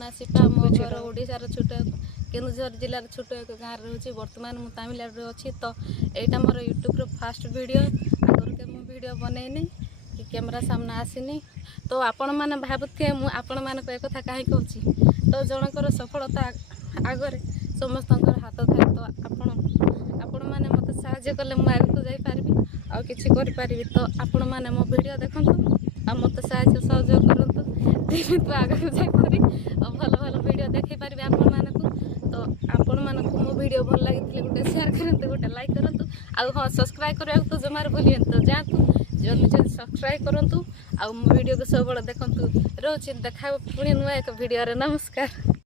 ना सीपा मो घर ओडार छोट केन्दुझर जिलार छोट एक गाँव रोचे बर्तमान मुझे तमिलनाडु अच्छी तो यहाँ मोर यूट्यूब फास्ट वीडियो आगर के मुझे वीडियो बनईनी कि कैमेरा सामने आसनी तो आपण मैंने भावुए मुझे आपण मान एक कथा कहीं कहूँ तो जनकर सफलता आगे समस्त हाथ थाए तो आपण मैंने मत साहाଯ୍य कले मुझे आगे जापारि आ कि तो आपण मैंने मो वीडियो देखु आ मत साहाଯ୍य सहयोग करूँ तो आगे जापारि भल भल वीडियो देखी पारि आपण मानक तो आपण मानक मो वीडियो भल लगी गोटे शेयर करते गोटे लाइक करूँ आउ हाँ सब्सक्राइब करने तो जमार भूलिए तो जातु जल्दी जल्दी सब्सक्राइब करूँ आ वीडियो को सब देखु रोचे देखा पुणी नुआ एक वीडियो नमस्कार।